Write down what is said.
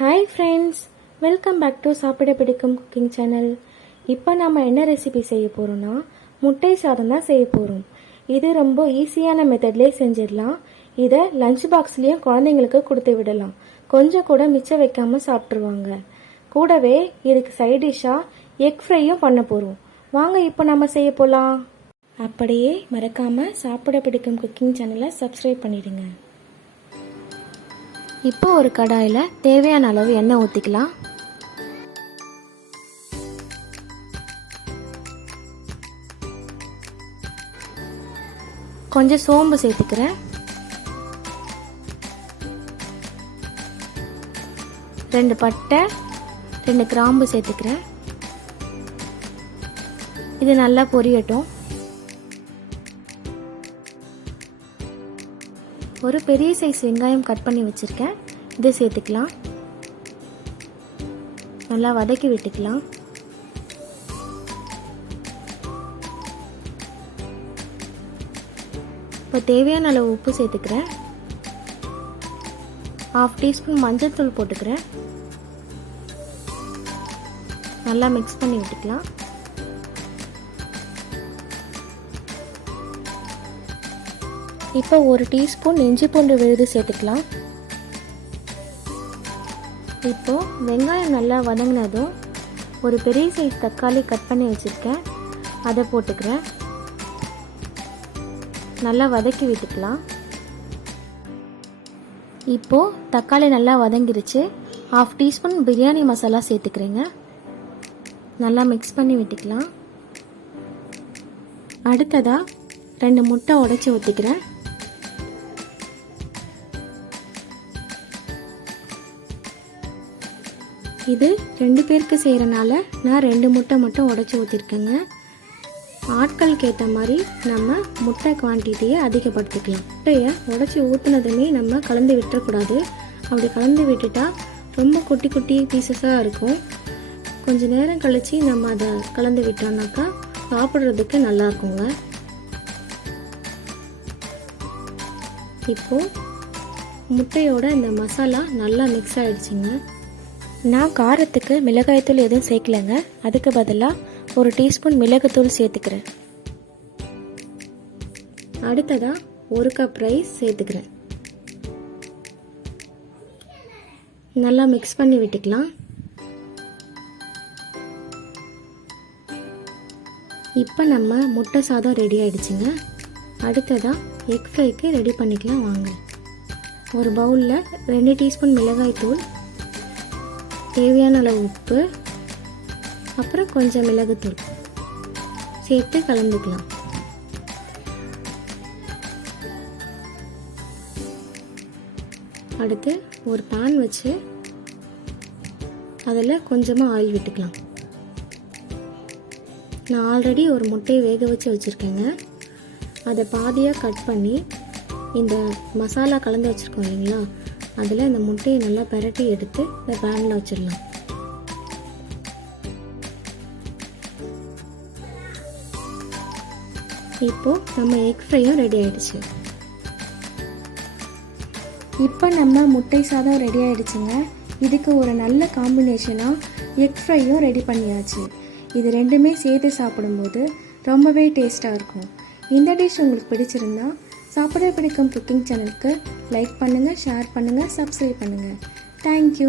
Hi friends, welcome back to சாப்பிட பிடிக்கும் cooking channel. இப்போ நம்ம என்ன ரெசிபி செய்ய போகிறோம்னா முட்டை சாதம் தான் செய்ய போகிறோம். இது ரொம்ப ஈஸியான மெத்தட்லேயே செஞ்சிடலாம். இதை லஞ்ச் பாக்ஸ்லேயும் குழந்தைங்களுக்கு கொடுத்து விடலாம். கொஞ்சம் கூட மிச்சம் வைக்காமல் சாப்பிட்ருவாங்க. கூடவே இதுக்கு சைட் டிஷ்ஷாக எக் ஃப்ரையும் பண்ண போகிறோம். வாங்க இப்போ நம்ம செய்ய போகலாம். அப்படியே மறக்காமல் சாப்பிட பிடிக்கும் குக்கிங் சேனலை சப்ஸ்கிரைப் பண்ணிடுங்க. இப்போ ஒரு கடாயில் தேவையான அளவு எண்ணெய் ஊற்றிக்கலாம். கொஞ்சம் சோம்பு சேர்த்துக்கிறேன். 2 பட்டை 2 கிராம்பு சேர்த்துக்கிறேன். இது நல்லா பொரியட்டும். ஒரு பெரிய சைஸ் வெங்காயம் கட் பண்ணி வச்சிருக்கேன். இதை சேர்த்துக்கலாம். நல்லா வதக்கி விட்டுக்கலாம். இப்போ தேவையான அளவு உப்பு சேர்த்துக்கிறேன். 1/2 டீஸ்பூன் மஞ்சள் தூள் போட்டுக்கிறேன். நல்லா மிக்ஸ் பண்ணி விட்டுக்கலாம். இப்போ 1 டீஸ்பூன் இஞ்சி பூண்டு விழுது சேர்த்துக்கலாம். இப்போ வெங்காயம் நல்லா வதங்கினதும் ஒரு பெரிய சைஸ் தக்காளி கட் பண்ணி வச்சுருக்கேன். அதை போட்டுக்கிறேன். நல்லா வதக்கி விட்டுக்கலாம். இப்போது தக்காளி நல்லா வதங்கிருச்சு. 1/2 டீஸ்பூன் பிரியாணி மசாலா சேர்த்துக்கிறேங்க. நல்லா மிக்ஸ் பண்ணி விட்டுக்கலாம். அடுத்ததாக 2 முட்டை உடைச்சி ஊற்றிக்கிறேன். இது 2 பேருக்கு செய்கிறனால நான் 2 முட்டை மட்டும் உடைச்சி ஊற்றிருக்கேங்க. ஆட்களுக்கு ஏற்ற மாதிரி நம்ம முட்டை குவான்டிட்டியை அதிகப்படுத்திக்கலாம். முட்டையை உடைச்சி ஊற்றுனதுமே நம்ம கலந்து விட்டுறக்கூடாது. அப்படி கலந்து விட்டுட்டா ரொம்ப குட்டி குட்டி பீசஸாக இருக்கும். கொஞ்சம் நேரம் கழித்து நம்ம அதை கலந்து விட்டோம்னாக்கா சாப்பிட்றதுக்கு நல்லா இருக்குங்க. இப்போது முட்டையோட இந்த மசாலா நல்லா மிக்ஸ் ஆகிடுச்சுங்க. நான் காரத்துக்கு மிளகாய்த்தூள் எதுவும் சேர்க்கலைங்க. அதுக்கு பதிலாக 1 டீஸ்பூன் மிளகுத்தூள் சேர்த்துக்கிறேன். அடுத்ததாக 1 கப் ரைஸ் சேர்த்துக்கிறேன். நல்லா மிக்ஸ் பண்ணி விட்டுக்கலாம். இப்போ நம்ம முட்டை சாதம் ரெடி ஆகிடுச்சுங்க. அடுத்ததாக எக் ஃப்ரைக்கு ரெடி பண்ணிக்கலாம் வாங்க. ஒரு பவுலில் 2 டீஸ்பூன் மிளகாய்த்தூள், தேவையான அளவு உப்பு, அப்புறம் கொஞ்சம் மிளகுத்தூள் சேர்த்து கலந்துக்கலாம். அடுத்து ஒரு பேன் வச்சு அதில் கொஞ்சமாக ஆயில் விட்டுக்கலாம். நான் ஆல்ரெடி ஒரு முட்டையை வேக வச்சு வச்சுருக்கேங்க. அதை பாதியாக கட் பண்ணி இந்த மசாலா கலந்து வச்சுருக்கோம் இல்லைங்களா, அதில் இந்த முட்டையை நல்லா பிரட்டி எடுத்து இந்த பேனில் வச்சிடலாம். இப்போது நம்ம எக் ஃப்ரையும் ரெடி ஆகிடுச்சு. இப்போ நம்ம முட்டை சாதம் ரெடி ஆகிடுச்சுங்க. இதுக்கு ஒரு நல்ல காம்பினேஷனாக எக் ஃப்ரையும் ரெடி பண்ணியாச்சு. இது ரெண்டுமே சேர்த்து சாப்பிடும்போது ரொம்பவே டேஸ்ட்டாக இருக்கும். இந்த டிஷ் உங்களுக்கு பிடிச்சிருந்தா சாப்பிட பிடிக்கும் குக்கிங் சேனலுக்கு லைக் பண்ணுங்கள், ஷேர் பண்ணுங்கள், சப்ஸ்கிரைப் பண்ணுங்கள். தேங்க்யூ.